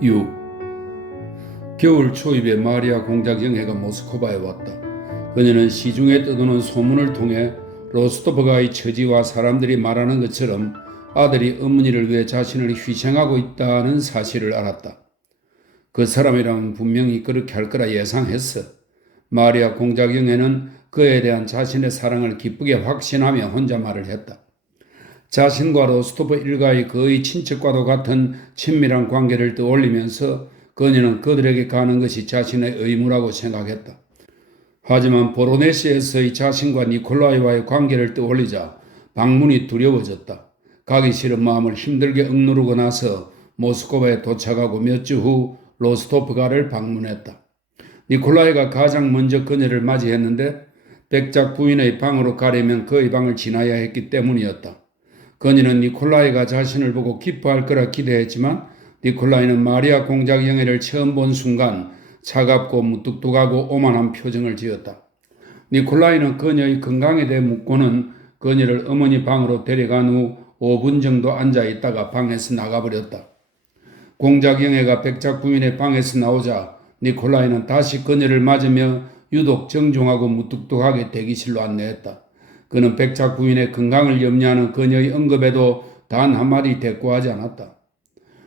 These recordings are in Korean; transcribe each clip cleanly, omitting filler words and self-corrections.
6. 겨울 초입에 마리아 공작 영해가 모스크바에 왔다. 그녀는 시중에 떠도는 소문을 통해 로스토프가의 처지와 사람들이 말하는 것처럼 아들이 어머니를 위해 자신을 희생하고 있다는 사실을 알았다. 그 사람이라면 분명히 그렇게 할 거라 예상했어. 마리아 공작 영해는 그에 대한 자신의 사랑을 기쁘게 확신하며 혼자 말을 했다. 자신과 로스토프 일가의 거의 친척과도 같은 친밀한 관계를 떠올리면서 그녀는 그들에게 가는 것이 자신의 의무라고 생각했다. 하지만 보로네시에서의 자신과 니콜라이와의 관계를 떠올리자 방문이 두려워졌다. 가기 싫은 마음을 힘들게 억누르고 나서 모스크바에 도착하고 몇 주 후 로스토프가를 방문했다. 니콜라이가 가장 먼저 그녀를 맞이했는데 백작 부인의 방으로 가려면 그의 방을 지나야 했기 때문이었다. 그녀는 니콜라이가 자신을 보고 기뻐할 거라 기대했지만 니콜라이는 마리아 공작 영해를 처음 본 순간 차갑고 무뚝뚝하고 오만한 표정을 지었다. 니콜라이는 그녀의 건강에 대해 묻고는 그녀를 어머니 방으로 데려간 후 5분 정도 앉아 있다가 방에서 나가버렸다. 공작 영해가 백작 부인의 방에서 나오자 니콜라이는 다시 그녀를 맞으며 유독 정중하고 무뚝뚝하게 대기실로 안내했다. 그는 백작 부인의 건강을 염려하는 그녀의 언급에도 단 한마디 대꾸하지 않았다.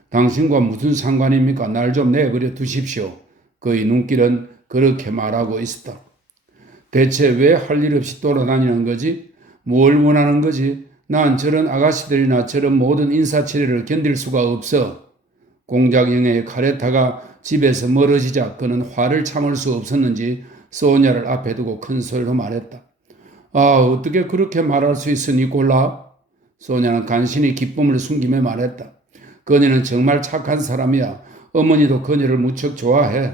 당신과 무슨 상관입니까? 날 좀 내버려 두십시오. 그의 눈길은 그렇게 말하고 있었다. 대체 왜 할 일 없이 돌아다니는 거지? 뭘 원하는 거지? 난 저런 아가씨들이나 저런 모든 인사치레를 견딜 수가 없어. 공작 영해의 카레타가 집에서 멀어지자 그는 화를 참을 수 없었는지 소냐를 앞에 두고 큰 소리로 말했다. 어떻게 그렇게 말할 수 있어, 니콜라? 소냐는 간신히 기쁨을 숨기며 말했다. 그녀는 정말 착한 사람이야. 어머니도 그녀를 무척 좋아해.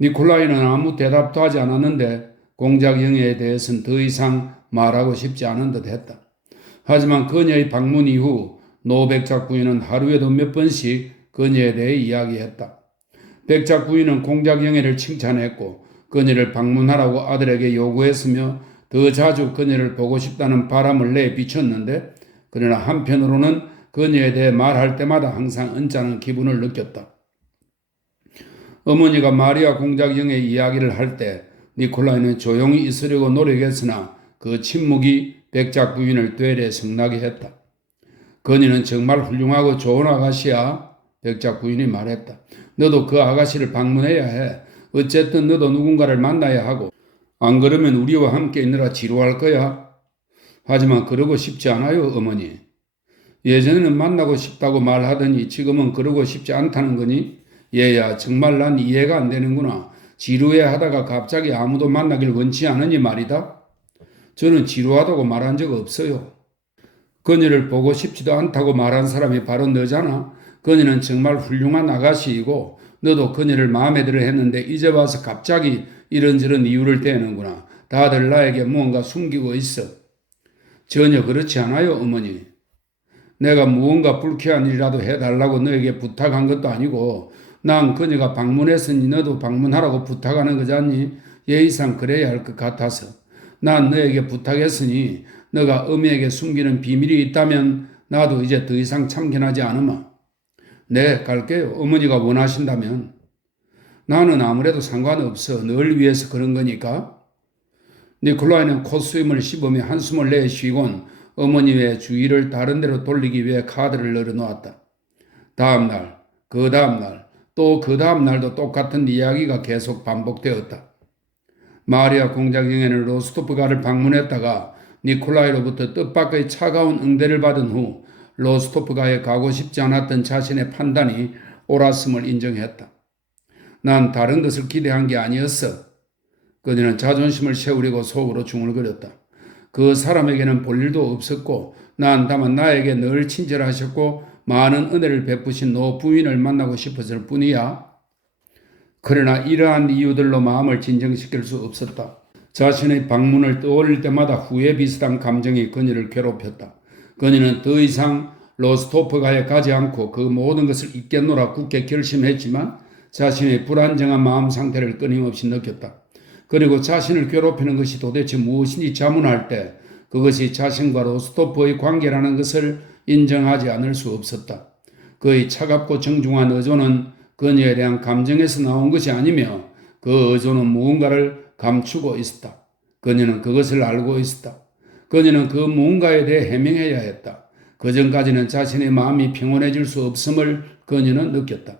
니콜라이는 아무 대답도 하지 않았는데 공작 영해에 대해서는 더 이상 말하고 싶지 않은 듯 했다. 하지만 그녀의 방문 이후 노백작 부인은 하루에도 몇 번씩 그녀에 대해 이야기했다. 백작 부인은 공작 영해를 칭찬했고 그녀를 방문하라고 아들에게 요구했으며 더 자주 그녀를 보고 싶다는 바람을 내비쳤는데 그러나 한편으로는 그녀에 대해 말할 때마다 항상 언짢은 기분을 느꼈다. 어머니가 마리아 공작 영해 이야기를 할 때 니콜라이는 조용히 있으려고 노력했으나 그 침묵이 백작 부인을 되레 성나게 했다. 그녀는 정말 훌륭하고 좋은 아가씨야. 백작 부인이 말했다. 너도 그 아가씨를 방문해야 해. 어쨌든 너도 누군가를 만나야 하고 안 그러면 우리와 함께 있느라 지루할 거야. 하지만 그러고 싶지 않아요, 어머니. 예전에는 만나고 싶다고 말하더니 지금은 그러고 싶지 않다는 거니? 얘야, 정말 난 이해가 안 되는구나. 지루해 하다가 갑자기 아무도 만나길 원치 않으니 말이다. 저는 지루하다고 말한 적 없어요. 그녀를 보고 싶지도 않다고 말한 사람이 바로 너잖아. 그녀는 정말 훌륭한 아가씨이고 너도 그녀를 마음에 들어 했는데 이제 와서 갑자기 이런저런 이유를 대는구나. 다들 나에게 무언가 숨기고 있어. 전혀 그렇지 않아요, 어머니. 내가 무언가 불쾌한 일이라도 해달라고 너에게 부탁한 것도 아니고 난 그녀가 방문했으니 너도 방문하라고 부탁하는 거잖니. 예의상 그래야 할 것 같아서. 난 너에게 부탁했으니 너가 어미에게 숨기는 비밀이 있다면 나도 이제 더 이상 참견하지 않으마. 네, 갈게요. 어머니가 원하신다면. 나는 아무래도 상관없어. 널 위해서 그런 거니까. 니콜라이는 콧수염을 씹으며 한숨을 내쉬곤 어머니 외 주의를 다른 데로 돌리기 위해 카드를 널어놓았다. 다음날, 그 다음날, 또 그 다음날도 똑같은 이야기가 계속 반복되었다. 마리아 공작 영해는 로스토프가를 방문했다가 니콜라이로부터 뜻밖의 차가운 응대를 받은 후 로스토프가에 가고 싶지 않았던 자신의 판단이 옳았음을 인정했다. 난 다른 것을 기대한 게 아니었어. 그녀는 자존심을 세우려고 속으로 중얼거렸다. 그 사람에게는 볼 일도 없었고 난 다만 나에게 늘 친절하셨고 많은 은혜를 베푸신 노 부인을 만나고 싶었을 뿐이야. 그러나 이러한 이유들로 마음을 진정시킬 수 없었다. 자신의 방문을 떠올릴 때마다 후회 비슷한 감정이 그녀를 괴롭혔다. 그녀는 더 이상 로스토프가에 가지 않고 그 모든 것을 잊겠노라 굳게 결심했지만 자신의 불안정한 마음 상태를 끊임없이 느꼈다. 그리고 자신을 괴롭히는 것이 도대체 무엇인지 자문할 때 그것이 자신과 로스토프의 관계라는 것을 인정하지 않을 수 없었다. 그의 차갑고 정중한 의존은 그녀에 대한 감정에서 나온 것이 아니며 그 의존은 무언가를 감추고 있었다. 그녀는 그것을 알고 있었다. 그녀는 그 무언가에 대해 해명해야 했다. 그전까지는 자신의 마음이 평온해질 수 없음을 그녀는 느꼈다.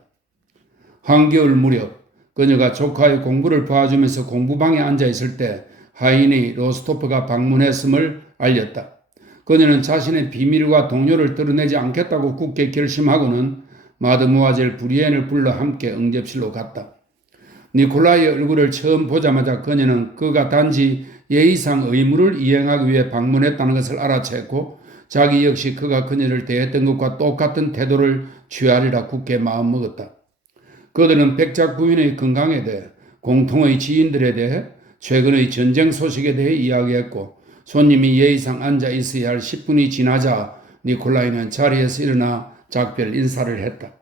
한겨울 무렵 그녀가 조카의 공부를 봐주면서 공부방에 앉아 있을 때 하인이 로스토프가 방문했음을 알렸다. 그녀는 자신의 비밀과 동료를 드러내지 않겠다고 굳게 결심하고는 마드모아젤 브리엔을 불러 함께 응접실로 갔다. 니콜라이의 얼굴을 처음 보자마자 그녀는 그가 단지 예의상 의무를 이행하기 위해 방문했다는 것을 알아챘고 자기 역시 그가 그녀를 대했던 것과 똑같은 태도를 취하리라 굳게 마음먹었다. 그들은 백작 부인의 건강에 대해, 공통의 지인들에 대해, 최근의 전쟁 소식에 대해 이야기했고 손님이 예의상 앉아 있어야 할 10분이 지나자 니콜라이는 자리에서 일어나 작별 인사를 했다.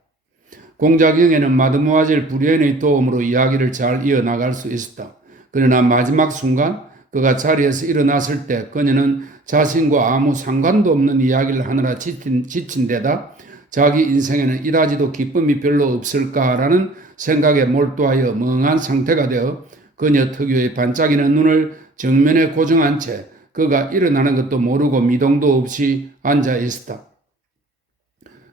공작경에는 마드모아젤 브리엔의 도움으로 이야기를 잘 이어나갈 수 있었다. 그러나 마지막 순간 그가 자리에서 일어났을 때 그녀는 자신과 아무 상관도 없는 이야기를 하느라 지친 데다 자기 인생에는 이다지도 기쁨이 별로 없을까라는 생각에 몰두하여 멍한 상태가 되어 그녀 특유의 반짝이는 눈을 정면에 고정한 채 그가 일어나는 것도 모르고 미동도 없이 앉아 있었다.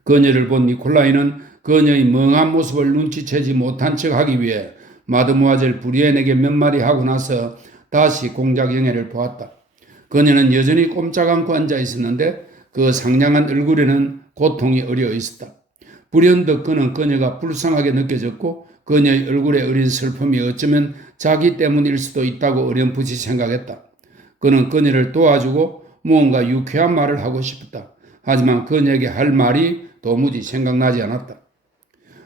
그녀를 본 니콜라이는 그녀의 멍한 모습을 눈치채지 못한 척하기 위해 마드모아젤 브리엔에게 몇 마디 하고 나서 다시 공작 영애를 보았다. 그녀는 여전히 꼼짝 않고 앉아 있었는데 그 상냥한 얼굴에는 고통이 어려 있었다. 불현듯 그는 그녀가 불쌍하게 느껴졌고 그녀의 얼굴에 어린 슬픔이 어쩌면 자기 때문일 수도 있다고 어렴풋이 생각했다. 그는 그녀를 도와주고 무언가 유쾌한 말을 하고 싶었다. 하지만 그녀에게 할 말이 도무지 생각나지 않았다.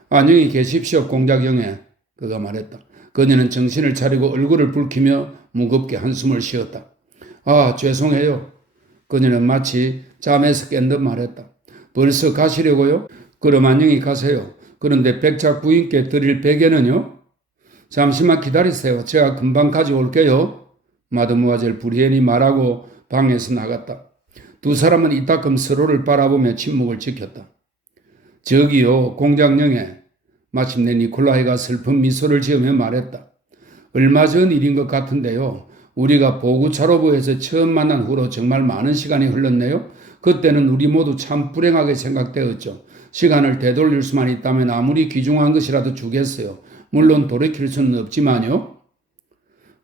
안녕히 계십시오, 공작영애. 그가 말했다. 그녀는 정신을 차리고 얼굴을 붉히며 무겁게 한숨을 쉬었다. 아, 죄송해요. 그녀는 마치 잠에서 깬 듯 말했다. 벌써 가시려고요? 그럼 안녕히 가세요. 그런데 백작 부인께 드릴 베개는요? 잠시만 기다리세요. 제가 금방 가져올게요. 마드모아젤 브리엔이 말하고 방에서 나갔다. 두 사람은 이따금 서로를 바라보며 침묵을 지켰다. 저기요, 공장령에. 마침내 니콜라이가 슬픈 미소를 지으며 말했다. 얼마 전 일인 것 같은데요. 우리가 보구차로부에서 처음 만난 후로 정말 많은 시간이 흘렀네요. 그때는 우리 모두 참 불행하게 생각되었죠. 시간을 되돌릴 수만 있다면 아무리 귀중한 것이라도 주겠어요. 물론 돌이킬 수는 없지만요.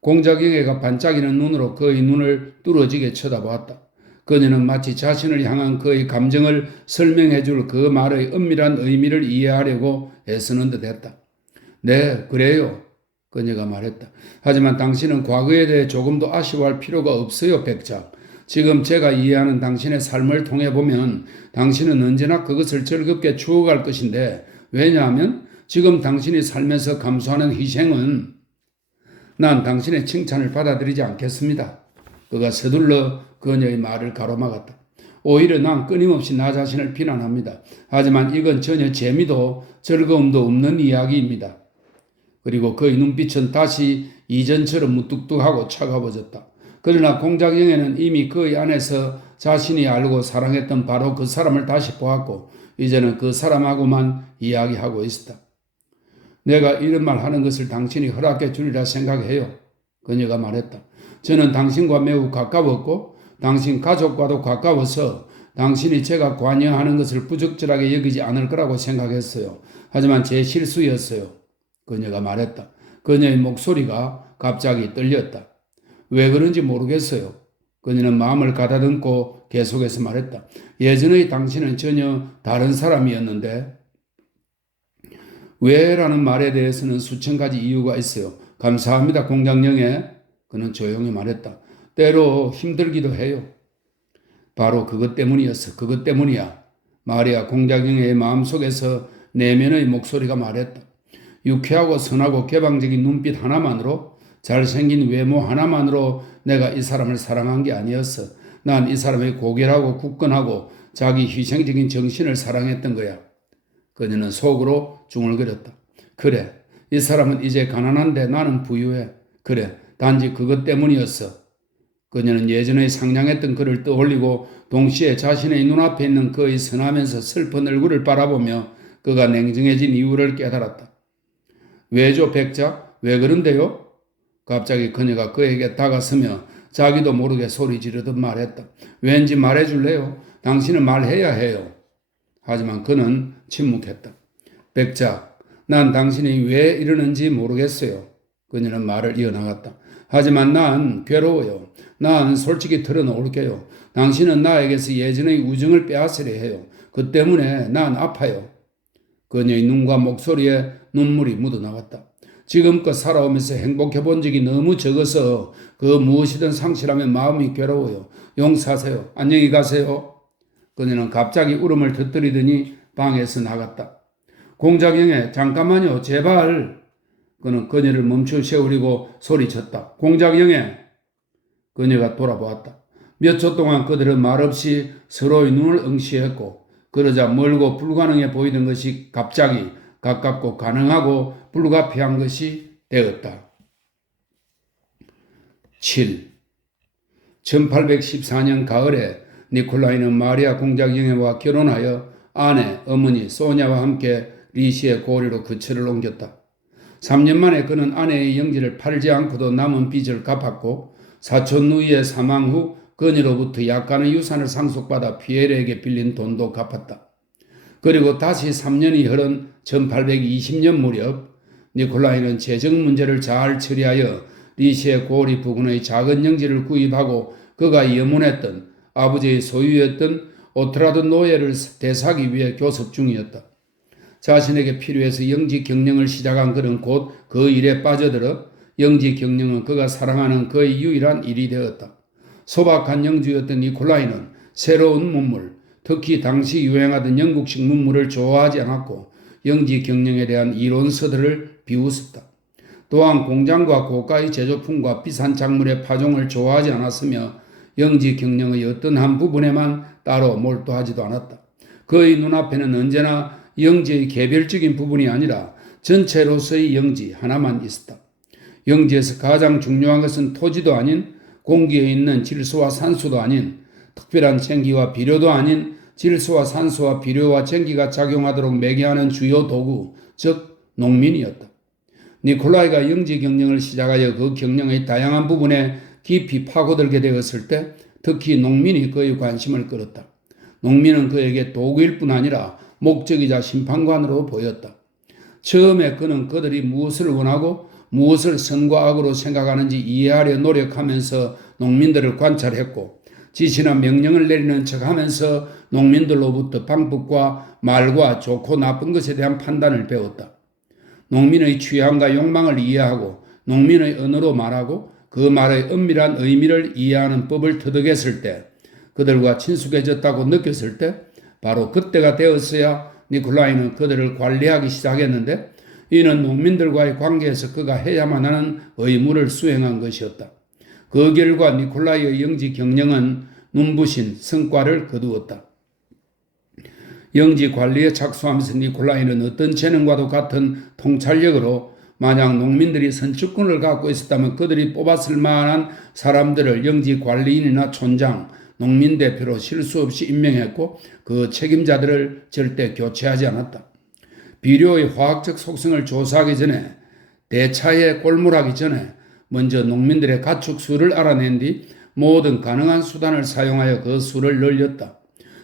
공작영애가 반짝이는 눈으로 그의 눈을 뚫어지게 쳐다보았다. 그녀는 마치 자신을 향한 그의 감정을 설명해 줄 그 말의 은밀한 의미를 이해하려고 애쓰는 듯 했다. 네, 그래요. 그녀가 말했다. 하지만 당신은 과거에 대해 조금도 아쉬워할 필요가 없어요, 백작. 지금 제가 이해하는 당신의 삶을 통해 보면 당신은 언제나 그것을 즐겁게 추억할 것인데 왜냐하면 지금 당신이 살면서 감수하는 희생은 난 당신의 칭찬을 받아들이지 않겠습니다. 그가 서둘러 그녀의 말을 가로막았다. 오히려 난 끊임없이 나 자신을 비난합니다. 하지만 이건 전혀 재미도 즐거움도 없는 이야기입니다. 그리고 그의 눈빛은 다시 이전처럼 무뚝뚝하고 차가워졌다. 그러나 공작영애는 이미 그의 안에서 자신이 알고 사랑했던 바로 그 사람을 다시 보았고 이제는 그 사람하고만 이야기하고 있었다. 내가 이런 말 하는 것을 당신이 허락해 주리라 생각해요. 그녀가 말했다. 저는 당신과 매우 가까웠고 당신 가족과도 가까워서 당신이 제가 관여하는 것을 부적절하게 여기지 않을 거라고 생각했어요. 하지만 제 실수였어요. 그녀가 말했다. 그녀의 목소리가 갑자기 떨렸다. 왜 그런지 모르겠어요. 그녀는 마음을 가다듬고 계속해서 말했다. 예전의 당신은 전혀 다른 사람이었는데 왜라는 말에 대해서는 수천 가지 이유가 있어요. 감사합니다, 공장령에. 그는 조용히 말했다. 때로 힘들기도 해요. 바로 그것 때문이었어. 그것 때문이야. 마리아 공장령의 마음속에서 내면의 목소리가 말했다. 유쾌하고 선하고 개방적인 눈빛 하나만으로 잘생긴 외모 하나만으로 내가 이 사람을 사랑한 게 아니었어. 난 이 사람의 고결하고 굳건하고 자기 희생적인 정신을 사랑했던 거야. 그녀는 속으로 중얼거렸다. 그래, 이 사람은 이제 가난한데 나는 부유해. 그래, 단지 그것 때문이었어. 그녀는 예전에 상냥했던 그를 떠올리고 동시에 자신의 눈앞에 있는 그의 선하면서 슬픈 얼굴을 바라보며 그가 냉정해진 이유를 깨달았다. 왜죠, 백자? 왜 그런데요? 갑자기 그녀가 그에게 다가서며 자기도 모르게 소리 지르듯 말했다. 왠지 말해줄래요? 당신은 말해야 해요. 하지만 그는 침묵했다. 백자, 난 당신이 왜 이러는지 모르겠어요. 그녀는 말을 이어나갔다. 하지만 난 괴로워요. 난 솔직히 털어놓을게요. 당신은 나에게서 예전의 우정을 빼앗으려 해요. 그 때문에 난 아파요. 그녀의 눈과 목소리에 눈물이 묻어나왔다. 지금껏 살아오면서 행복해 본 적이 너무 적어서 그 무엇이든 상실하면 마음이 괴로워요. 용서하세요. 안녕히 가세요. 그녀는 갑자기 울음을 터뜨리더니 방에서 나갔다. 공작영애, 잠깐만요. 제발. 그는 그녀를 멈춰 세우리고 소리쳤다. 공작영애. 그녀가 돌아보았다. 몇 초 동안 그들은 말없이 서로의 눈을 응시했고 그러자 멀고 불가능해 보이던 것이 갑자기 가깝고 가능하고 불가피한 것이 되었다. 7. 1814년 가을에 니콜라이는 마리아 공작영애와 결혼하여 아내, 어머니 소냐와 함께 리시의 고리로 거처를 옮겼다. 3년 만에 그는 아내의 영지를 팔지 않고도 남은 빚을 갚았고 사촌 누이의 사망 후 그녀로부터 약간의 유산을 상속받아 피에르에게 빌린 돈도 갚았다. 그리고 다시 3년이 흐른 1820년 무렵 니콜라이는 재정 문제를 잘 처리하여 리시의 고리 부근의 작은 영지를 구입하고 그가 염원했던 아버지의 소유였던 오트라드 노예를 대사하기 위해 교섭 중이었다. 자신에게 필요해서 영지 경영을 시작한 그는 곧 그 일에 빠져들어 영지 경영은 그가 사랑하는 그의 유일한 일이 되었다. 소박한 영주였던 니콜라이는 새로운 문물, 특히 당시 유행하던 영국식 문물을 좋아하지 않았고 영지 경영에 대한 이론서들을 비웃었다. 또한 공장과 고가의 제조품과 비싼 작물의 파종을 좋아하지 않았으며 영지 경영의 어떤 한 부분에만 따로 몰두하지도 않았다. 그의 눈앞에는 언제나 영지의 개별적인 부분이 아니라 전체로서의 영지 하나만 있었다. 영지에서 가장 중요한 것은 토지도 아닌 공기에 있는 질소와 산소도 아닌 특별한 전기와 비료도 아닌 질소와 산소와 비료와 전기가 작용하도록 매개하는 주요 도구, 즉 농민이었다. 니콜라이가 영지 경영을 시작하여 그 경영의 다양한 부분에 깊이 파고들게 되었을 때 특히 농민이 그의 관심을 끌었다. 농민은 그에게 도구일 뿐 아니라 목적이자 심판관으로 보였다. 처음에 그는 그들이 무엇을 원하고 무엇을 선과 악으로 생각하는지 이해하려 노력하면서 농민들을 관찰했고 지시나 명령을 내리는 척하면서 농민들로부터 방법과 말과 좋고 나쁜 것에 대한 판단을 배웠다. 농민의 취향과 욕망을 이해하고 농민의 언어로 말하고 그 말의 은밀한 의미를 이해하는 법을 터득했을 때 그들과 친숙해졌다고 느꼈을 때 바로 그때가 되었어야 니콜라이는 그들을 관리하기 시작했는데 이는 농민들과의 관계에서 그가 해야만 하는 의무를 수행한 것이었다. 그 결과 니콜라이의 영지 경영은 눈부신 성과를 거두었다. 영지 관리에 착수하면서 니콜라이는 어떤 재능과도 같은 통찰력으로 만약 농민들이 선출권을 갖고 있었다면 그들이 뽑았을 만한 사람들을 영지 관리인이나 촌장, 농민 대표로 실수 없이 임명했고 그 책임자들을 절대 교체하지 않았다. 비료의 화학적 속성을 조사하기 전에 대차에 골몰하기 전에 먼저 농민들의 가축 수를 알아낸 뒤 모든 가능한 수단을 사용하여 그 수를 늘렸다.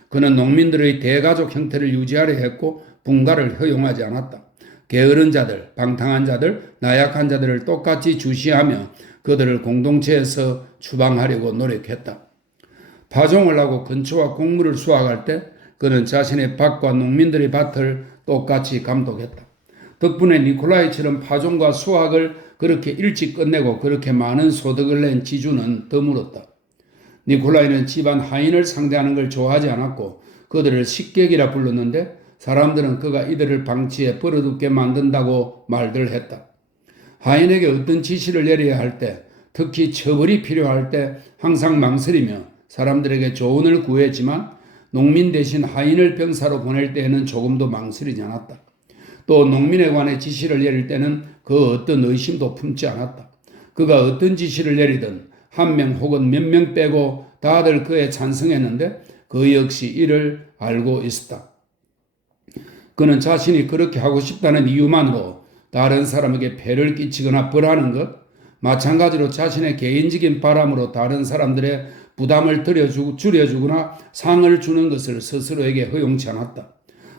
그는 농민들의 대가족 형태를 유지하려 했고 분가를 허용하지 않았다. 게으른 자들, 방탕한 자들, 나약한 자들을 똑같이 주시하며 그들을 공동체에서 추방하려고 노력했다. 파종을 하고 근초와 곡물을 수확할 때 그는 자신의 밭과 농민들의 밭을 똑같이 감독했다. 덕분에 니콜라이처럼 파종과 수확을 그렇게 일찍 끝내고 그렇게 많은 소득을 낸 지주는 드물었다. 니콜라이는 집안 하인을 상대하는 걸 좋아하지 않았고 그들을 식객이라 불렀는데 사람들은 그가 이들을 방치해 버려두게 만든다고 말들 했다. 하인에게 어떤 지시를 내려야 할 때, 특히 처벌이 필요할 때 항상 망설이며 사람들에게 조언을 구했지만 농민 대신 하인을 병사로 보낼 때에는 조금도 망설이지 않았다. 또 농민에 관해 지시를 내릴 때는 그 어떤 의심도 품지 않았다. 그가 어떤 지시를 내리든 한 명 혹은 몇 명 빼고 다들 그에 찬성했는데 그 역시 이를 알고 있었다. 그는 자신이 그렇게 하고 싶다는 이유만으로 다른 사람에게 폐를 끼치거나 벌하는 것, 마찬가지로 자신의 개인적인 바람으로 다른 사람들의 부담을 줄여주거나 상을 주는 것을 스스로에게 허용치 않았다.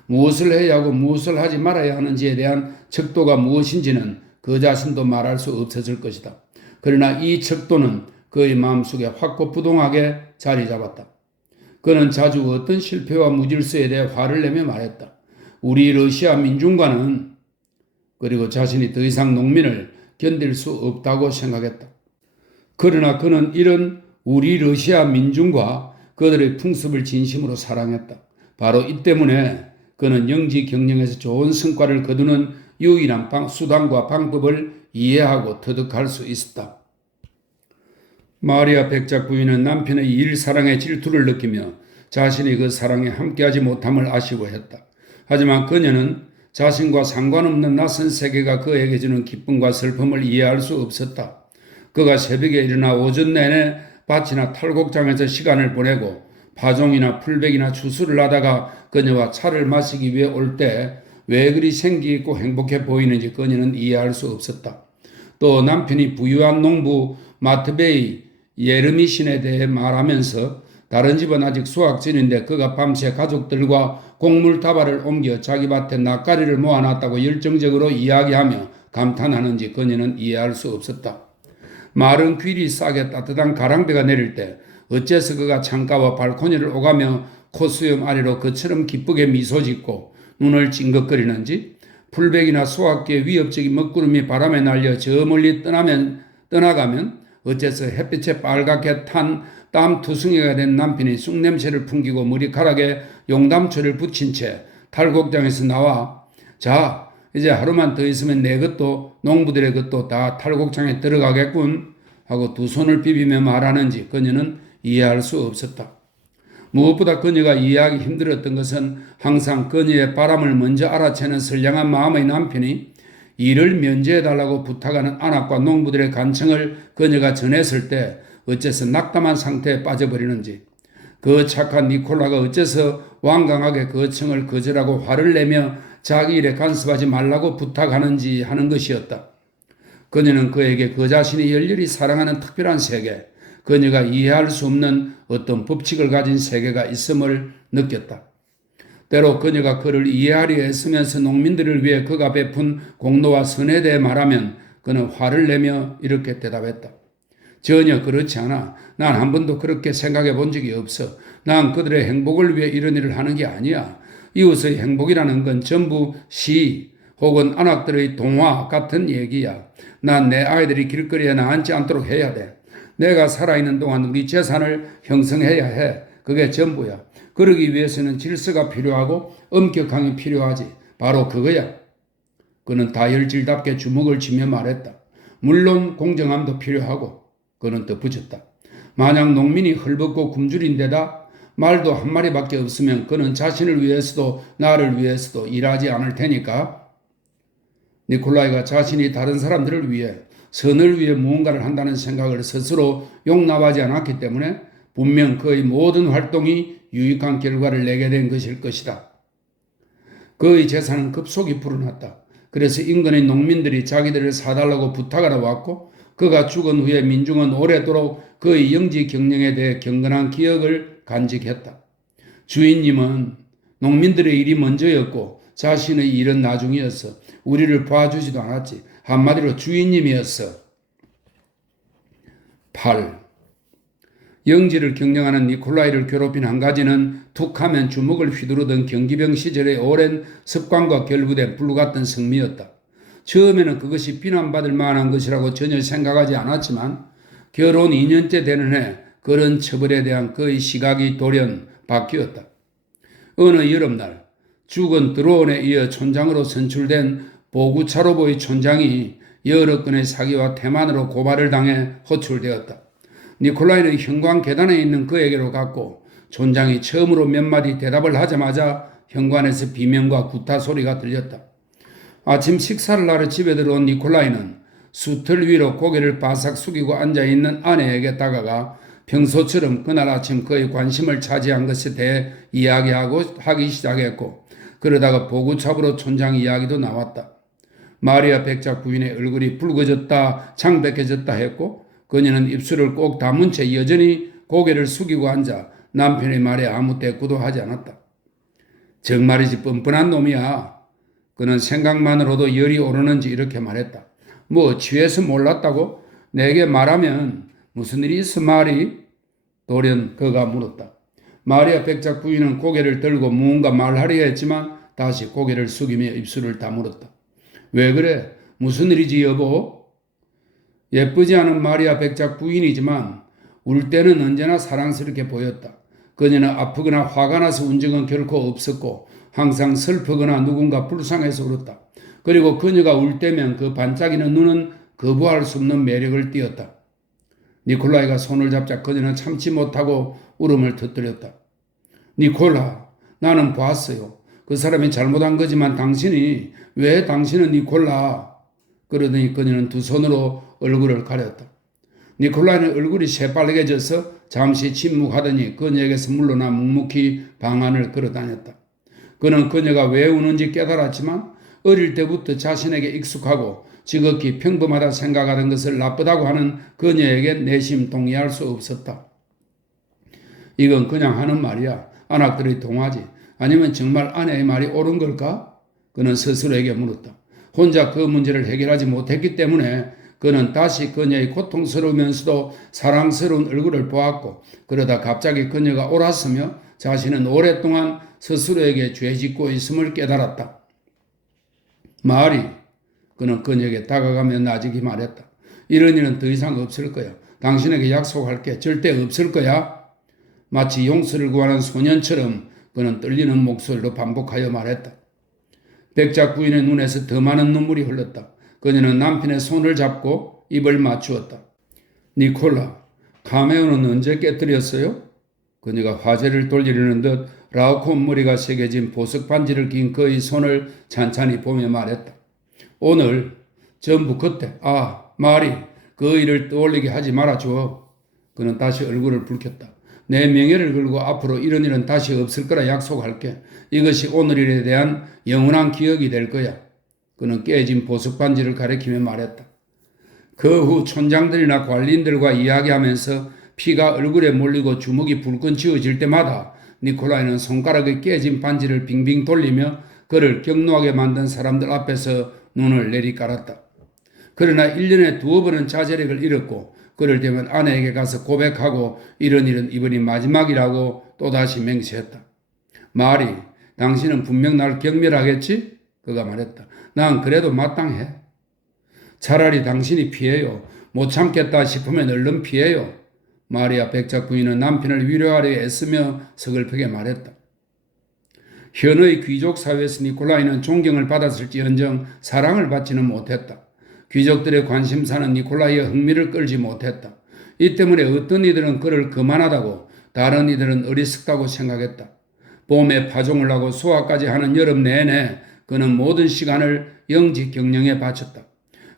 무엇을 해야 하고 무엇을 하지 말아야 하는지에 대한 척도가 무엇인지는 그 자신도 말할 수 없었을 것이다. 그러나 이 척도는 그의 마음속에 확고부동하게 자리 잡았다. 그는 자주 어떤 실패와 무질서에 대해 화를 내며 말했다. 우리 러시아 민중과는, 그리고 자신이 더 이상 농민을 견딜 수 없다고 생각했다. 그러나 그는 이런 우리 러시아 민중과 그들의 풍습을 진심으로 사랑했다. 바로 이 때문에 그는 영지 경영에서 좋은 성과를 거두는 유일한 수단과 방법을 이해하고 터득할 수 있었다. 마리아 백작 부인은 남편의 일 사랑에 질투를 느끼며 자신이 그 사랑에 함께하지 못함을 아쉬워했다. 하지만 그녀는 자신과 상관없는 낯선 세계가 그에게 주는 기쁨과 슬픔을 이해할 수 없었다. 그가 새벽에 일어나 오전 내내 밭이나 탈곡장에서 시간을 보내고 파종이나 풀백이나 추수를 하다가 그녀와 차를 마시기 위해 올 때 왜 그리 생기 있고 행복해 보이는지 그녀는 이해할 수 없었다. 또 남편이 부유한 농부 마트베이 예르미신에 대해 말하면서 다른 집은 아직 수확 전인데 그가 밤새 가족들과 곡물 다발을 옮겨 자기 밭에 낫가리를 모아놨다고 열정적으로 이야기하며 감탄하는지 그녀는 이해할 수 없었다. 마른 귀리 싸게 따뜻한 가랑비가 내릴 때 어째서 그가 창가와 발코니를 오가며 콧수염 아래로 그처럼 기쁘게 미소 짓고 눈을 찡긋거리는지, 풀백이나 수확기의 위협적인 먹구름이 바람에 날려 저 멀리 떠나가면 어째서 햇빛에 빨갛게 탄 땀 투성이가 된 남편이 쑥냄새를 풍기고 머리카락에 용담초를 붙인 채 탈곡장에서 나와 자, 이제 하루만 더 있으면 내 것도 농부들의 것도 다 탈곡장에 들어가겠군 하고 두 손을 비비며 말하는지 그녀는 이해할 수 없었다. 무엇보다 그녀가 이해하기 힘들었던 것은 항상 그녀의 바람을 먼저 알아채는 선량한 마음의 남편이 일을 면제해달라고 부탁하는 안악과 농부들의 간청을 그녀가 전했을 때 어째서 낙담한 상태에 빠져버리는지, 그 착한 니콜라가 어째서 완강하게 그 청을 거절하고 화를 내며 자기 일에 간섭하지 말라고 부탁하는지 하는 것이었다. 그녀는 그에게 그 자신이 열렬히 사랑하는 특별한 세계, 그녀가 이해할 수 없는 어떤 법칙을 가진 세계가 있음을 느꼈다. 때로 그녀가 그를 이해하려 애쓰면서 농민들을 위해 그가 베푼 공로와 선에 대해 말하면 그는 화를 내며 이렇게 대답했다. 전혀 그렇지 않아. 난 한 번도 그렇게 생각해 본 적이 없어. 난 그들의 행복을 위해 이런 일을 하는 게 아니야. 이웃의 행복이라는 건 전부 시 혹은 안악들의 동화 같은 얘기야. 난 내 아이들이 길거리에 나앉지 않도록 해야 돼. 내가 살아있는 동안 우리 재산을 형성해야 해. 그게 전부야. 그러기 위해서는 질서가 필요하고 엄격함이 필요하지. 바로 그거야. 그는 다혈질답게 주먹을 치며 말했다. 물론 공정함도 필요하고. 그는 덧붙였다. 만약 농민이 헐벗고 굶주린데다 말도 한 마리밖에 없으면 그는 자신을 위해서도 나를 위해서도 일하지 않을 테니까. 니콜라이가 자신이 다른 사람들을 위해 선을 위해 무언가를 한다는 생각을 스스로 용납하지 않았기 때문에 분명 그의 모든 활동이 유익한 결과를 내게 된 것일 것이다. 그의 재산은 급속히 불어났다. 그래서 인근의 농민들이 자기들을 사달라고 부탁하러 왔고 그가 죽은 후에 민중은 오래도록 그의 영지 경영에 대해 경건한 기억을 간직했다. 주인님은 농민들의 일이 먼저였고 자신의 일은 나중이었어. 우리를 봐주지도 않았지. 한마디로 주인님이었어. 8. 영지를 경영하는 니콜라이를 괴롭힌 한 가지는 툭하면 주먹을 휘두르던 경기병 시절의 오랜 습관과 결부된 불 같은 성미였다. 처음에는 그것이 비난받을 만한 것이라고 전혀 생각하지 않았지만 결혼 2년째 되는 해 그런 처벌에 대한 그의 시각이 돌연 바뀌었다. 어느 여름날 죽은 드론에 이어 촌장으로 선출된 보구차로보의 촌장이 여러 건의 사기와 태만으로 고발을 당해 호출되었다. 니콜라이는 현관 계단에 있는 그에게로 갔고 촌장이 처음으로 몇 마디 대답을 하자마자 현관에서 비명과 구타 소리가 들렸다. 아침 식사를 하러 집에 들어온 니콜라이는 수틀 위로 고개를 바싹 숙이고 앉아있는 아내에게 다가가 평소처럼 그날 아침 그의 관심을 차지한 것에 대해 하기 시작했고, 그러다가 보구차부로 촌장 이야기도 나왔다. 마리아 백작 부인의 얼굴이 붉어졌다 창백해졌다 했고, 그녀는 입술을 꼭 다문 채 여전히 고개를 숙이고 앉아 남편의 말에 아무 대꾸도 하지 않았다. 정말이지 뻔뻔한 놈이야. 그는 생각만으로도 열이 오르는지 이렇게 말했다. 뭐 취해서 몰랐다고? 내게 말하면 무슨 일이 있어 말이? 돌연 그가 물었다. 마리아 백작 부인은 고개를 들고 무언가 말하려 했지만 다시 고개를 숙이며 입술을 다물었다. 왜 그래? 무슨 일이지 여보? 예쁘지 않은 마리아 백작 부인이지만 울 때는 언제나 사랑스럽게 보였다. 그녀는 아프거나 화가 나서 운 적은 결코 없었고 항상 슬프거나 누군가 불쌍해서 울었다. 그리고 그녀가 울 때면 그 반짝이는 눈은 거부할 수 없는 매력을 띠었다. 니콜라이가 손을 잡자 그녀는 참지 못하고 울음을 터뜨렸다. 니콜라, 나는 봤어요. 그 사람이 잘못한 거지만 왜 당신은 니콜라? 그러더니 그녀는 두 손으로 얼굴을 가렸다. 니콜라이는 얼굴이 새빨개져서 잠시 침묵하더니 그녀에게서 물러나 묵묵히 방 안을 걸어다녔다. 그는 그녀가 왜 우는지 깨달았지만 어릴 때부터 자신에게 익숙하고 지극히 평범하다 생각하던 것을 나쁘다고 하는 그녀에게 내심 동의할 수 없었다. 이건 그냥 하는 말이야. 안악들이 통하지. 아니면 정말 아내의 말이 옳은 걸까? 그는 스스로에게 물었다. 혼자 그 문제를 해결하지 못했기 때문에 그는 다시 그녀의 고통스러우면서도 사랑스러운 얼굴을 보았고, 그러다 갑자기 그녀가 옳았으며 자신은 오랫동안 스스로에게 죄짓고 있음을 깨달았다. 마리, 그는 그녀에게 다가가며 나직이 말했다. 이런 일은 더 이상 없을 거야. 당신에게 약속할게. 절대 없을 거야. 마치 용서를 구하는 소년처럼 그는 떨리는 목소리로 반복하여 말했다. 백작 부인의 눈에서 더 많은 눈물이 흘렀다. 그녀는 남편의 손을 잡고 입을 맞추었다. 니콜라, 카메오는 언제 깨뜨렸어요? 그녀가 화제를 돌리려는 듯 라오콘 머리가 새겨진 보석 반지를 낀 그의 손을 찬찬히 보며 말했다. 오늘 전부 그때 마리 그 일을 떠올리게 하지 말아줘. 그는 다시 얼굴을 붉혔다. 내 명예를 걸고 앞으로 이런 일은 다시 없을 거라 약속할게. 이것이 오늘 일에 대한 영원한 기억이 될 거야. 그는 깨진 보석 반지를 가리키며 말했다. 그 후 촌장들이나 관리인들과 이야기하면서 피가 얼굴에 몰리고 주먹이 불끈 쥐어질 때마다 니콜라이는 손가락에 깨진 반지를 빙빙 돌리며 그를 격노하게 만든 사람들 앞에서 눈을 내리깔았다. 그러나 1년에 2번은 자제력을 잃었고 그럴 때면 아내에게 가서 고백하고 이런 일은 이번이 마지막이라고 또다시 맹세했다. 마리, 당신은 분명 날 경멸하겠지? 그가 말했다. 난 그래도 마땅해. 차라리 당신이 피해요. 못 참겠다 싶으면 얼른 피해요. 마리아 백작 부인은 남편을 위로하려 애쓰며 서글프게 말했다. 현의 귀족 사회에서 니콜라이는 존경을 받았을지언정 사랑을 받지는 못했다. 귀족들의 관심사는 니콜라이의 흥미를 끌지 못했다. 이 때문에 어떤 이들은 그를 거만하다고, 다른 이들은 어리석다고 생각했다. 봄에 파종을 하고 수확까지 하는 여름 내내 그는 모든 시간을 영지 경영에 바쳤다.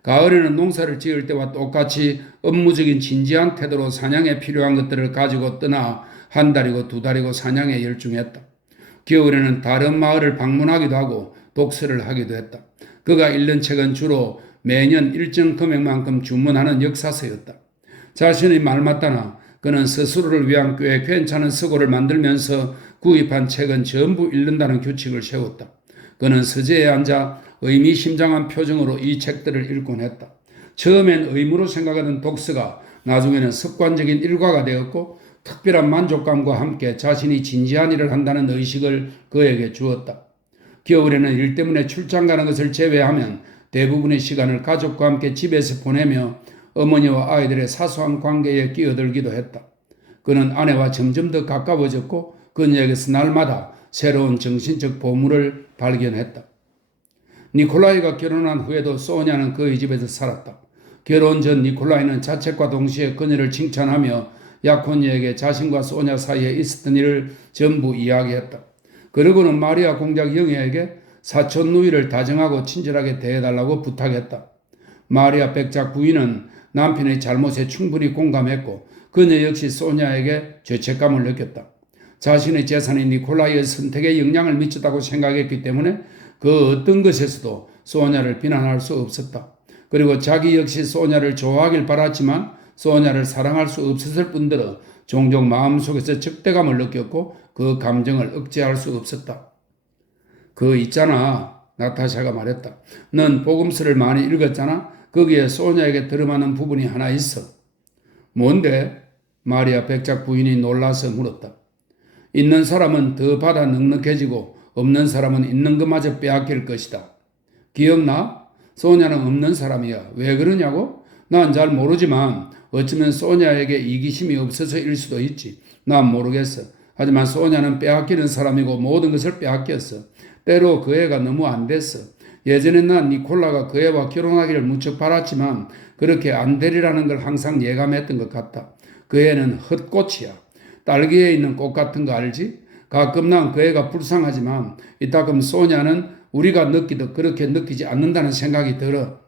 가을에는 농사를 지을 때와 똑같이 업무적인 진지한 태도로 사냥에 필요한 것들을 가지고 떠나 한 달이고 두 달이고 사냥에 열중했다. 겨울에는 다른 마을을 방문하기도 하고 독서를 하기도 했다. 그가 읽는 책은 주로 매년 일정 금액만큼 주문하는 역사서였다. 자신의 말 맞다나 그는 스스로를 위한 꽤 괜찮은 서고를 만들면서 구입한 책은 전부 읽는다는 규칙을 세웠다. 그는 서재에 앉아 의미심장한 표정으로 이 책들을 읽곤 했다. 처음엔 의무로 생각하던 독서가 나중에는 습관적인 일과가 되었고 특별한 만족감과 함께 자신이 진지한 일을 한다는 의식을 그에게 주었다. 겨울에는 일 때문에 출장 가는 것을 제외하면 대부분의 시간을 가족과 함께 집에서 보내며 어머니와 아이들의 사소한 관계에 끼어들기도 했다. 그는 아내와 점점 더 가까워졌고 그녀에게서 날마다 새로운 정신적 보물을 발견했다. 니콜라이가 결혼한 후에도 소냐는 그의 집에서 살았다. 결혼 전 니콜라이는 자책과 동시에 그녀를 칭찬하며 약혼녀에게 자신과 소냐 사이에 있었던 일을 전부 이야기했다. 그러고는 마리아 공작 영애에게 사촌 누이를 다정하고 친절하게 대해달라고 부탁했다. 마리아 백작 부인은 남편의 잘못에 충분히 공감했고 그녀 역시 소냐에게 죄책감을 느꼈다. 자신의 재산이 니콜라이의 선택에 영향을 미쳤다고 생각했기 때문에 그 어떤 것에서도 소냐를 비난할 수 없었다. 그리고 자기 역시 소냐를 좋아하길 바랐지만 소냐를 사랑할 수 없었을 뿐더러 종종 마음속에서 적대감을 느꼈고 그 감정을 억제할 수 없었다. 그 있잖아, 나타샤가 말했다. 넌 복음서를 많이 읽었잖아? 거기에 소냐에게 들어맞는 부분이 하나 있어. 뭔데? 마리아 백작 부인이 놀라서 물었다. 있는 사람은 더 받아 넉넉해지고 없는 사람은 있는 것마저 빼앗길 것이다. 기억나? 소냐는 없는 사람이야. 왜 그러냐고? 난 잘 모르지만 어쩌면 소냐에게 이기심이 없어서일 수도 있지. 난 모르겠어. 하지만 소냐는 빼앗기는 사람이고 모든 것을 빼앗겼어. 때로 그 애가 너무 안 됐어. 예전에 난 니콜라가 그 애와 결혼하기를 무척 바랐지만 그렇게 안 되리라는 걸 항상 예감했던 것 같다. 그 애는 헛꽃이야. 딸기에 있는 꽃 같은 거 알지? 가끔 난 그 애가 불쌍하지만 이따금 소냐는 우리가 느끼듯 그렇게 느끼지 않는다는 생각이 들어.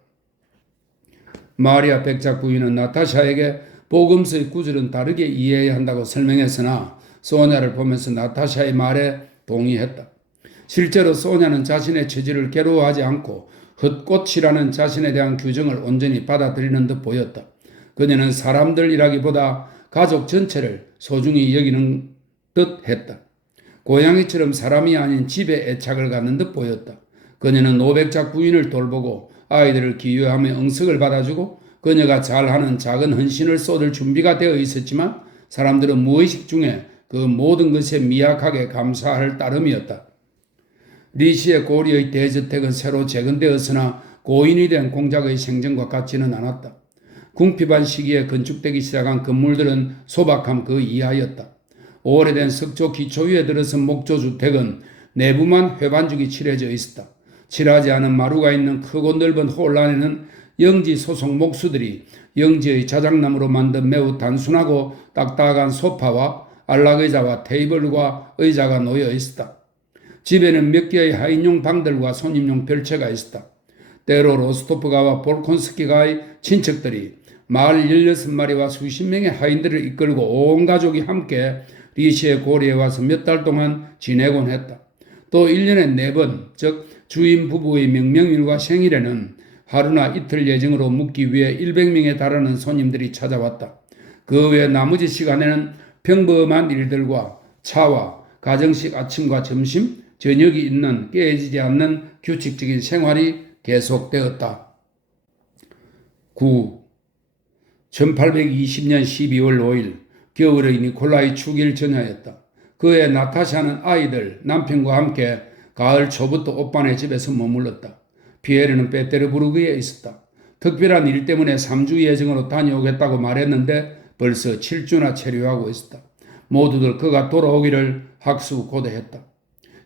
마리아 백작 부인은 나타샤에게 복음서의 구절은 다르게 이해해야 한다고 설명했으나 소냐를 보면서 나타샤의 말에 동의했다. 실제로 소냐는 자신의 처지를 괴로워하지 않고 헛꽃이라는 자신에 대한 규정을 온전히 받아들이는 듯 보였다. 그녀는 사람들이라기보다 가족 전체를 소중히 여기는 듯 했다. 고양이처럼 사람이 아닌 집에 애착을 갖는 듯 보였다. 그녀는 노백작 부인을 돌보고 아이들을 기유하며 응석을 받아주고 그녀가 잘하는 작은 헌신을 쏟을 준비가 되어 있었지만 사람들은 무의식 중에 그 모든 것에 미약하게 감사할 따름이었다. 리시의 고리의 대저택은 새로 재건되었으나 고인이 된 공작의 생전과 같지는 않았다. 궁핍한 시기에 건축되기 시작한 건물들은 소박함 그 이하였다. 오래된 석조 기초 위에 들어선 목조주택은 내부만 회반죽이 칠해져 있었다. 칠하지 않은 마루가 있는 크고 넓은 홀 안에는 영지 소속 목수들이 영지의 자작나무로 만든 매우 단순하고 딱딱한 소파와 안락의자와 테이블과 의자가 놓여 있었다. 집에는 몇 개의 하인용 방들과 손님용 별채가 있었다. 때로 로스토프가와 볼콘스키가의 친척들이 말 16마리와 수십 명의 하인들을 이끌고 온 가족이 함께 리시의 고리에 와서 몇 달 동안 지내곤 했다. 또 1년에 4번, 즉 주인 부부의 명명일과 생일에는 하루나 이틀 예정으로 묵기 위해 100명에 달하는 손님들이 찾아왔다. 그 외 나머지 시간에는 평범한 일들과 차와 가정식 아침과 점심, 저녁이 있는 깨지지 않는 규칙적인 생활이 계속되었다. 9. 1820년 12월 5일 겨울의 니콜라이 축일 전야였다. 그해 나타샤는 아이들, 남편과 함께 가을 초부터 오빠네 집에서 머물렀다. 피에르는 페테르부르크에 있었다. 특별한 일 때문에 3주 예정으로 다녀오겠다고 말했는데 벌써 7주나 체류하고 있었다. 모두들 그가 돌아오기를 학수고대했다.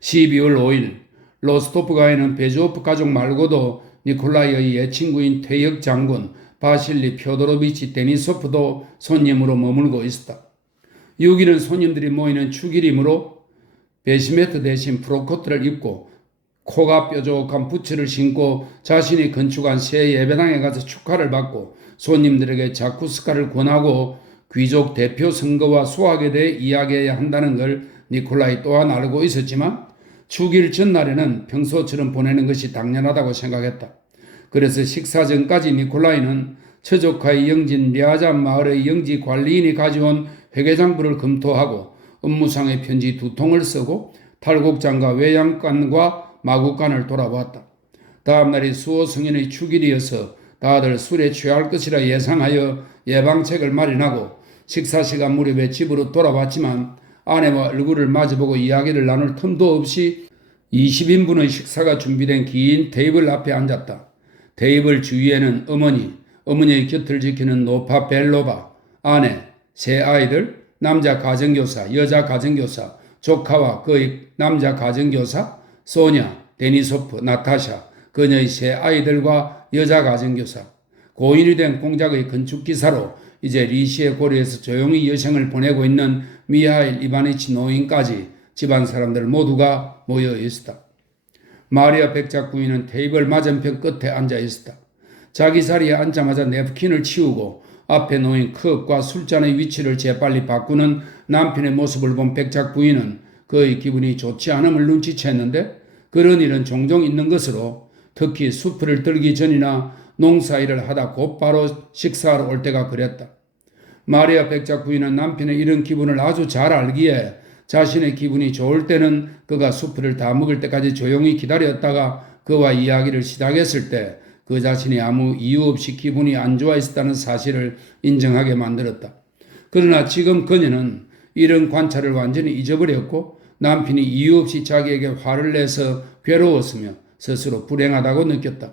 12월 5일 로스토프가에는 베조프 가족 말고도 니콜라이의 예친구인 퇴역 장군 바실리 표도로비치 데니소프도 손님으로 머물고 있었다. 6일은 손님들이 모이는 축일이므로 베시메트 대신 프로코트를 입고 코가 뾰족한 부츠를 신고 자신이 건축한 새 예배당에 가서 축하를 받고 손님들에게 자쿠스카를 권하고 귀족 대표 선거와 수학에 대해 이야기해야 한다는 걸 니콜라이 또한 알고 있었지만 축일 전날에는 평소처럼 보내는 것이 당연하다고 생각했다. 그래서 식사 전까지 니콜라이는 처조카의 영진 랴잔 마을의 영지 관리인이 가져온 회계장부를 검토하고 업무상의 편지 2통을 쓰고 탈곡장과 외양간과 마국간을 돌아보았다. 다음날이 수호 성인의 축일이어서 다들 술에 취할 것이라 예상하여 예방책을 마련하고 식사 시간 무렵에 집으로 돌아왔지만 아내와 얼굴을 마주보고 이야기를 나눌 틈도 없이 20인분의 식사가 준비된 긴 테이블 앞에 앉았다. 테이블 주위에는 어머니의 곁을 지키는 노파 벨로바, 아내, 세 아이들, 남자 가정교사, 여자 가정교사, 조카와 그의 남자 가정교사, 소냐, 데니소프, 나타샤, 그녀의 세 아이들과 여자 가정교사, 고인이 된 공작의 건축기사로 이제 리시의 고리에서 조용히 여생을 보내고 있는 미하일 이바니치 노인까지 집안 사람들 모두가 모여 있었다. 마리아 백작 부인은 테이블 맞은편 끝에 앉아 있었다. 자기 자리에 앉자마자 냅킨을 치우고 앞에 놓인 컵과 술잔의 위치를 재빨리 바꾸는 남편의 모습을 본 백작 부인은 그의 기분이 좋지 않음을 눈치챘는데 그런 일은 종종 있는 것으로 특히 수프를 들기 전이나 농사일을 하다 곧바로 식사하러 올 때가 그랬다. 마리아 백작 부인은 남편의 이런 기분을 아주 잘 알기에 자신의 기분이 좋을 때는 그가 수프를 다 먹을 때까지 조용히 기다렸다가 그와 이야기를 시작했을 때 그 자신이 아무 이유 없이 기분이 안 좋아 있었다는 사실을 인정하게 만들었다. 그러나 지금 그녀는 이런 관찰을 완전히 잊어버렸고 남편이 이유 없이 자기에게 화를 내서 괴로웠으며 스스로 불행하다고 느꼈다.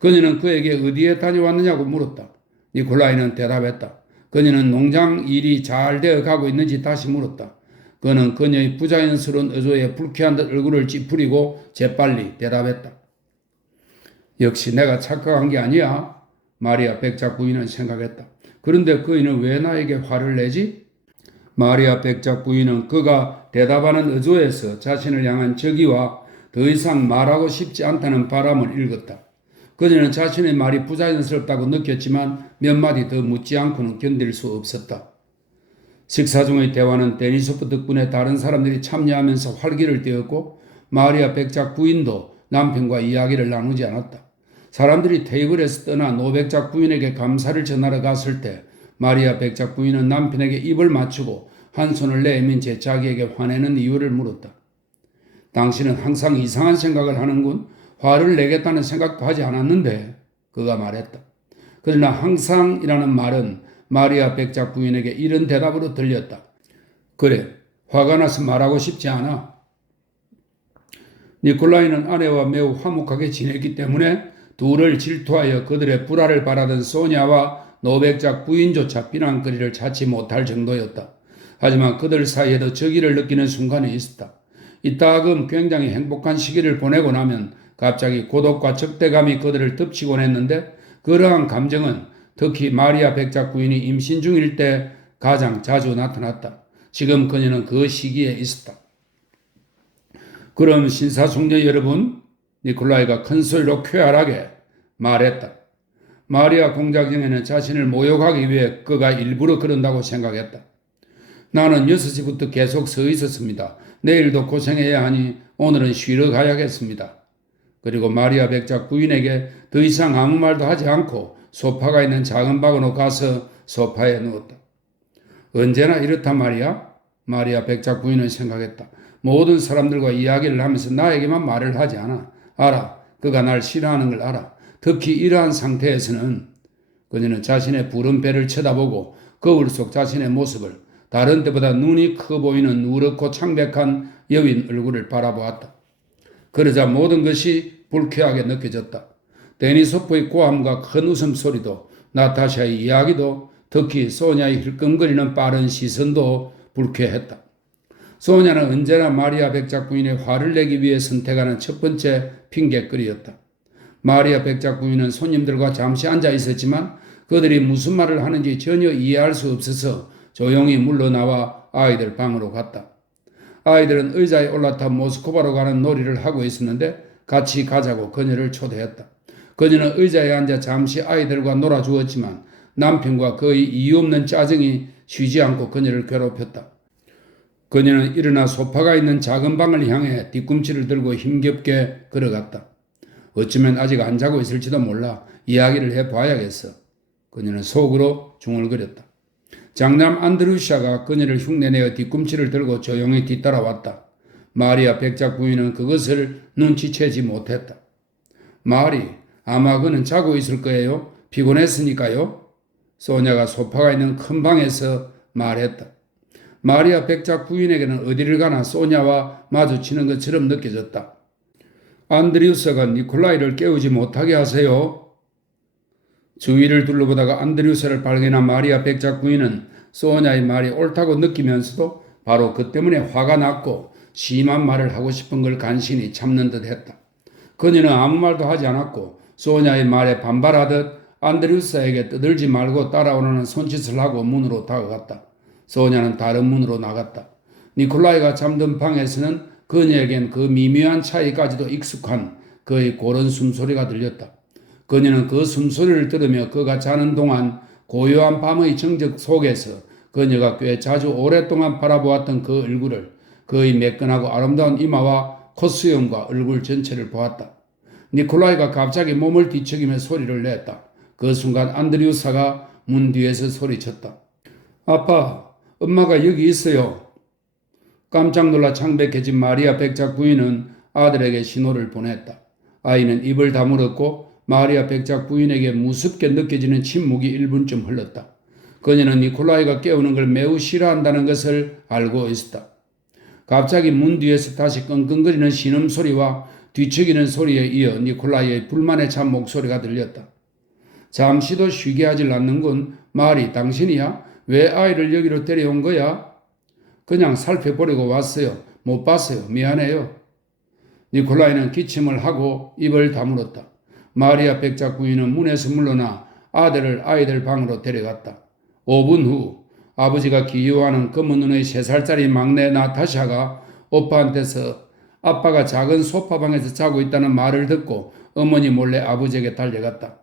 그녀는 그에게 어디에 다녀왔느냐고 물었다. 니콜라이는 대답했다. 그녀는 농장 일이 잘 되어 가고 있는지 다시 물었다. 그는 그녀의 부자연스러운 어조에 불쾌한 듯 얼굴을 찌푸리고 재빨리 대답했다. 역시 내가 착각한 게 아니야. 마리아 백작 부인은 생각했다. 그런데 그이는 왜 나에게 화를 내지? 마리아 백작 부인은 그가 대답하는 어조에서 자신을 향한 적의와 더 이상 말하고 싶지 않다는 바람을 읽었다. 그녀는 자신의 말이 부자연스럽다고 느꼈지만 몇 마디 더 묻지 않고는 견딜 수 없었다. 식사 중의 대화는 데니소프 덕분에 다른 사람들이 참여하면서 활기를 띠었고 마리아 백작 부인도 남편과 이야기를 나누지 않았다. 사람들이 테이블에서 떠나 노백작 부인에게 감사를 전하러 갔을 때 마리아 백작 부인은 남편에게 입을 맞추고 한 손을 내민 채 자기에게 화내는 이유를 물었다. 당신은 항상 이상한 생각을 하는군. 화를 내겠다는 생각도 하지 않았는데 그가 말했다. 그러나 항상이라는 말은 마리아 백작 부인에게 이런 대답으로 들렸다. 그래, 화가 나서 말하고 싶지 않아. 니콜라이는 아내와 매우 화목하게 지냈기 때문에 둘을 질투하여 그들의 불화를 바라던 소냐와 노백작 부인조차 비난거리를 찾지 못할 정도였다. 하지만 그들 사이에도 적의를 느끼는 순간이 있었다. 이따금 굉장히 행복한 시기를 보내고 나면 갑자기 고독과 적대감이 그들을 덮치곤 했는데 그러한 감정은 특히 마리아 백작 부인이 임신 중일 때 가장 자주 나타났다. 지금 그녀는 그 시기에 있었다. 그럼 신사숙녀 여러분, 니콜라이가 큰 소리로 쾌활하게 말했다. 마리아 공작경에는 자신을 모욕하기 위해 그가 일부러 그런다고 생각했다. 나는 6시부터 계속 서 있었습니다. 내일도 고생해야 하니 오늘은 쉬러 가야겠습니다. 그리고 마리아 백작 부인에게 더 이상 아무 말도 하지 않고 소파가 있는 작은 방으로 가서 소파에 누웠다. 언제나 이렇단 말이야? 마리아 백작 부인은 생각했다. 모든 사람들과 이야기를 하면서 나에게만 말을 하지 않아. 알아. 그가 날 싫어하는 걸 알아. 특히 이러한 상태에서는 그녀는 자신의 부른 배를 쳐다보고 거울 속 자신의 모습을 다른 때보다 눈이 커 보이는 누렇고 창백한 여인 얼굴을 바라보았다. 그러자 모든 것이 불쾌하게 느껴졌다. 데니소프의 고함과 큰 웃음소리도 나타샤의 이야기도 특히 소냐의 힐끔거리는 빠른 시선도 불쾌했다. 소냐는 언제나 마리아 백작 부인의 화를 내기 위해 선택하는 첫 번째 핑계거리였다. 마리아 백작 부인은 손님들과 잠시 앉아 있었지만 그들이 무슨 말을 하는지 전혀 이해할 수 없어서 조용히 물러나와 아이들 방으로 갔다. 아이들은 의자에 올라타 모스크바로 가는 놀이를 하고 있었는데 같이 가자고 그녀를 초대했다. 그녀는 의자에 앉아 잠시 아이들과 놀아주었지만 남편과 그의 이유 없는 짜증이 쉬지 않고 그녀를 괴롭혔다. 그녀는 일어나 소파가 있는 작은 방을 향해 뒤꿈치를 들고 힘겹게 걸어갔다. 어쩌면 아직 안 자고 있을지도 몰라. 이야기를 해봐야겠어. 그녀는 속으로 중얼거렸다. 장남 안드루샤가 그녀를 흉내내어 뒤꿈치를 들고 조용히 뒤따라왔다. 마리아 백작 부인은 그것을 눈치채지 못했다. 마리, 아마 그는 자고 있을 거예요. 피곤했으니까요. 소냐가 소파가 있는 큰 방에서 말했다. 마리아 백작 부인에게는 어디를 가나 소냐와 마주치는 것처럼 느껴졌다. 안드리우스가 니콜라이를 깨우지 못하게 하세요. 주위를 둘러보다가 안드리우스를 발견한 마리아 백작 부인은 소냐의 말이 옳다고 느끼면서도 바로 그 때문에 화가 났고 심한 말을 하고 싶은 걸 간신히 참는 듯 했다. 그녀는 아무 말도 하지 않았고 소냐의 말에 반발하듯 안드리우스에게 떠들지 말고 따라오라는 손짓을 하고 문으로 다가갔다. 소냐는 다른 문으로 나갔다. 니콜라이가 잠든 방에서는 그녀에겐 그 미묘한 차이까지도 익숙한 그의 고른 숨소리가 들렸다. 그녀는 그 숨소리를 들으며 그가 자는 동안 고요한 밤의 정적 속에서 그녀가 꽤 자주 오랫동안 바라보았던 그 얼굴을, 그의 매끈하고 아름다운 이마와 콧수염과 얼굴 전체를 보았다. 니콜라이가 갑자기 몸을 뒤척이며 소리를 냈다. 그 순간 안드리우사가 문 뒤에서 소리쳤다. 아빠, 엄마가 여기 있어요. 깜짝 놀라 창백해진 마리아 백작 부인은 아들에게 신호를 보냈다. 아이는 입을 다물었고 마리아 백작 부인에게 무섭게 느껴지는 침묵이 1분쯤 흘렀다. 그녀는 니콜라이가 깨우는 걸 매우 싫어한다는 것을 알고 있었다. 갑자기 문 뒤에서 다시 끙끙거리는 신음소리와 뒤척이는 소리에 이어 니콜라이의 불만에 찬 목소리가 들렸다. 잠시도 쉬게 하질 않는군. 마리, 당신이야? 왜 아이를 여기로 데려온 거야? 그냥 살펴보려고 왔어요. 못 봤어요. 미안해요. 니콜라이는 기침을 하고 입을 다물었다. 마리아 백작 부인은 문에서 물러나 아들을 아이들 방으로 데려갔다. 5분 후 아버지가 기여하는 검은 눈의 3살짜리 막내 나타샤가 오빠한테서 아빠가 작은 소파방에서 자고 있다는 말을 듣고 어머니 몰래 아버지에게 달려갔다.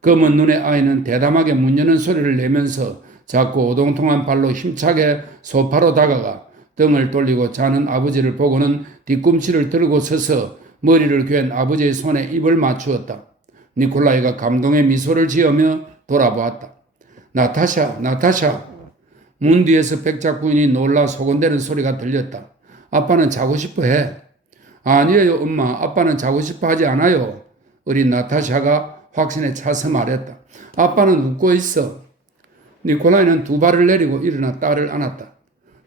검은 눈의 아이는 대담하게 문 여는 소리를 내면서 자꾸 오동통한 발로 힘차게 소파로 다가가 등을 돌리고 자는 아버지를 보고는 뒤꿈치를 들고 서서 머리를 괴한 아버지의 손에 입을 맞추었다. 니콜라이가 감동의 미소를 지으며 돌아보았다. 나타샤, 나타샤. 문 뒤에서 백작 부인이 놀라 소곤대는 소리가 들렸다. 아빠는 자고 싶어 해. 아니에요, 엄마. 아빠는 자고 싶어 하지 않아요. 어린 나타샤가 확신에 차서 말했다. 아빠는 웃고 있어. 니콜라이는 2발을 내리고 일어나 딸을 안았다.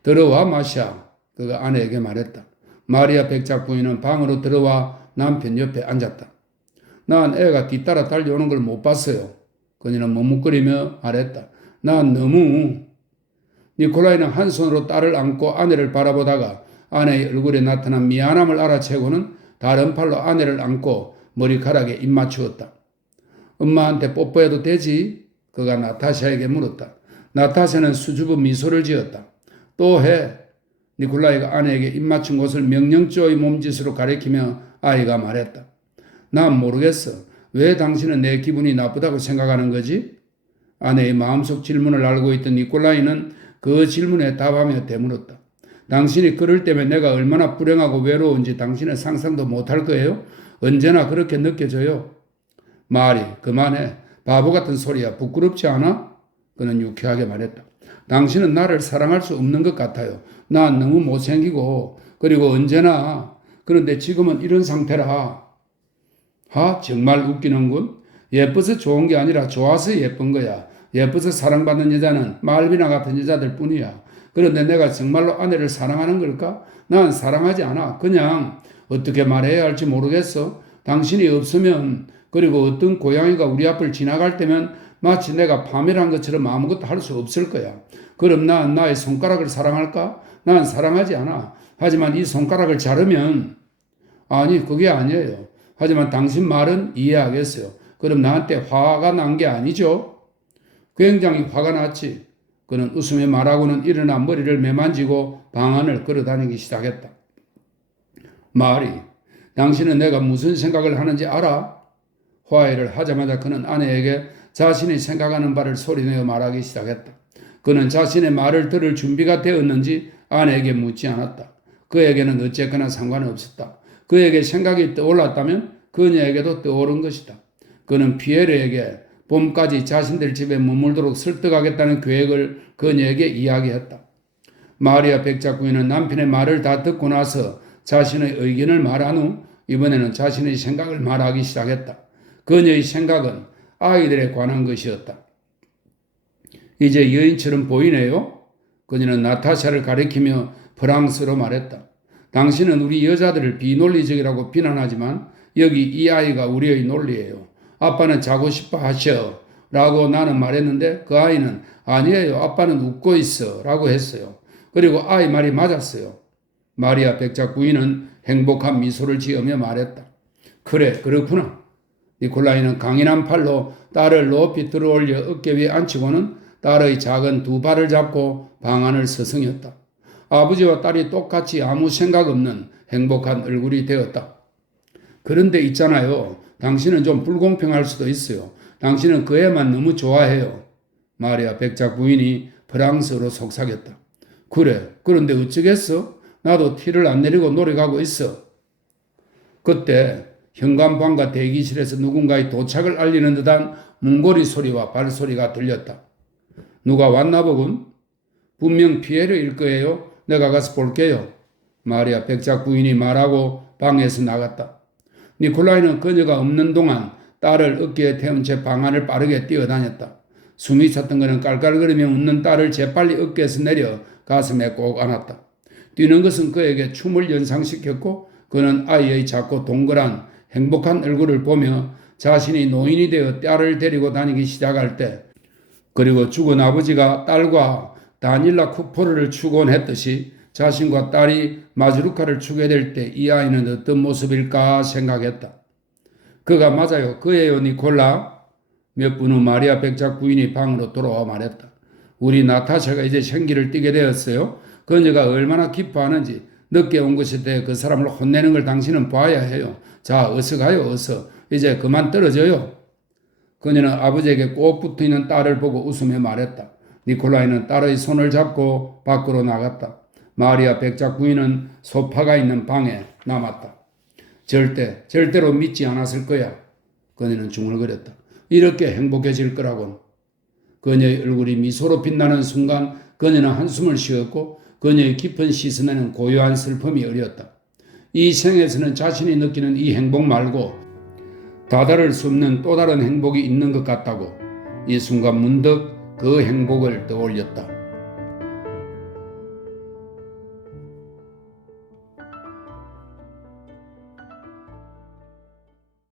들어와, 마샤. 그가 아내에게 말했다. 마리아 백작 부인은 방으로 들어와 남편 옆에 앉았다. 난 애가 뒤따라 달려오는 걸 못 봤어요. 그녀는 머뭇거리며 말했다. 난 너무... 니콜라이는 한 손으로 딸을 안고 아내를 바라보다가 아내의 얼굴에 나타난 미안함을 알아채고는 다른 팔로 아내를 안고 머리카락에 입 맞추었다. 엄마한테 뽀뽀해도 되지? 그가 나타샤에게 물었다. 나타샤는 수줍은 미소를 지었다. 또 해. 니콜라이가 아내에게 입 맞춘 곳을 명령조의 몸짓으로 가리키며 아이가 말했다. 난 모르겠어. 왜 당신은 내 기분이 나쁘다고 생각하는 거지? 아내의 마음속 질문을 알고 있던 니콜라이는 그 질문에 답하며 되물었다. 당신이 그럴 때면 내가 얼마나 불행하고 외로운지 당신은 상상도 못할 거예요? 언제나 그렇게 느껴져요. 말이 그만해. 바보 같은 소리야. 부끄럽지 않아? 그는 유쾌하게 말했다. 당신은 나를 사랑할 수 없는 것 같아요. 난 너무 못생기고 그리고 언제나 그런데 지금은 이런 상태라. 정말 웃기는군. 예뻐서 좋은 게 아니라 좋아서 예쁜 거야. 예뻐서 사랑받는 여자는 말비나 같은 여자들 뿐이야. 그런데 내가 정말로 아내를 사랑하는 걸까? 난 사랑하지 않아. 그냥 어떻게 말해야 할지 모르겠어. 당신이 없으면 그리고 어떤 고양이가 우리 앞을 지나갈 때면 마치 내가 파멸한 것처럼 아무것도 할 수 없을 거야. 그럼 난 나의 손가락을 사랑할까? 난 사랑하지 않아. 하지만 이 손가락을 자르면 아니 그게 아니에요. 하지만 당신 말은 이해하겠어요. 그럼 나한테 화가 난 게 아니죠? 굉장히 화가 났지. 그는 웃으며 말하고는 일어나 머리를 매만지고 방 안을 걸어다니기 시작했다. 마리, 당신은 내가 무슨 생각을 하는지 알아? 화해를 하자마자 그는 아내에게 자신이 생각하는 바를 소리내어 말하기 시작했다. 그는 자신의 말을 들을 준비가 되었는지 아내에게 묻지 않았다. 그에게는 어쨌거나 상관없었다. 그에게 생각이 떠올랐다면 그녀에게도 떠오른 것이다. 그는 피에르에게 봄까지 자신들 집에 머물도록 설득하겠다는 계획을 그녀에게 이야기했다. 마리아 백작 부인은 남편의 말을 다 듣고 나서 자신의 의견을 말한 후 이번에는 자신의 생각을 말하기 시작했다. 그녀의 생각은 아이들에 관한 것이었다. 이제 여인처럼 보이네요? 그녀는 나타샤를 가리키며 프랑스로 말했다. 당신은 우리 여자들을 비논리적이라고 비난하지만 여기 이 아이가 우리의 논리예요. 아빠는 자고 싶어 하셔 라고 나는 말했는데 그 아이는 아니에요. 아빠는 웃고 있어 라고 했어요. 그리고 아이 말이 맞았어요. 마리아 백작 부인은 행복한 미소를 지으며 말했다. 그래, 그렇구나. 니콜라이는 강인한 팔로 딸을 높이 들어올려 어깨 위에 앉히고는 딸의 작은 2발을 잡고 방 안을 서성였다. 아버지와 딸이 똑같이 아무 생각 없는 행복한 얼굴이 되었다. 그런데 있잖아요. 당신은 좀 불공평할 수도 있어요. 당신은 그 애만 너무 좋아해요. 마리아 백작 부인이 프랑스어로 속삭였다. 그래, 그런데 어쩌겠어? 나도 티를 안 내리고 노력하고 있어. 그때 현관방과 대기실에서 누군가의 도착을 알리는 듯한 문고리 소리와 발소리가 들렸다. 누가 왔나 보군? 분명 피에르일 거예요. 내가 가서 볼게요. 마리아 백작 부인이 말하고 방에서 나갔다. 니콜라이는 그녀가 없는 동안 딸을 어깨에 태운 채 방 안을 빠르게 뛰어다녔다. 숨이 찼던 그는 깔깔거리며 웃는 딸을 재빨리 어깨에서 내려 가슴에 꼭 안았다. 뛰는 것은 그에게 춤을 연상시켰고 그는 아이의 작고 동그란 행복한 얼굴을 보며 자신이 노인이 되어 딸을 데리고 다니기 시작할 때 그리고 죽은 아버지가 딸과 다닐라 쿠포르를 추곤했듯이 자신과 딸이 마주루카를 추게 될 때 이 아이는 어떤 모습일까 생각했다. 그가 맞아요. 그예요, 니콜라. 몇 분 후 마리아 백작 부인이 방으로 돌아와 말했다. 우리 나타샤가 이제 생기를 띠게 되었어요. 그녀가 얼마나 기뻐하는지 늦게 온 것에 대해 그 사람을 혼내는 걸 당신은 봐야 해요. 자, 어서 가요, 어서. 이제 그만 떨어져요. 그녀는 아버지에게 꼭 붙어있는 딸을 보고 웃으며 말했다. 니콜라이는 딸의 손을 잡고 밖으로 나갔다. 마리아 백작 부인은 소파가 있는 방에 남았다. 절대로 믿지 않았을 거야. 그녀는 중얼거렸다. 이렇게 행복해질 거라곤. 그녀의 얼굴이 미소로 빛나는 순간 그녀는 한숨을 쉬었고 그녀의 깊은 시선에는 고요한 슬픔이 어렸다. 이 생에서는 자신이 느끼는 이 행복 말고 다다를 수 없는 또 다른 행복이 있는 것 같다고 이 순간 문득 그 행복을 떠올렸다.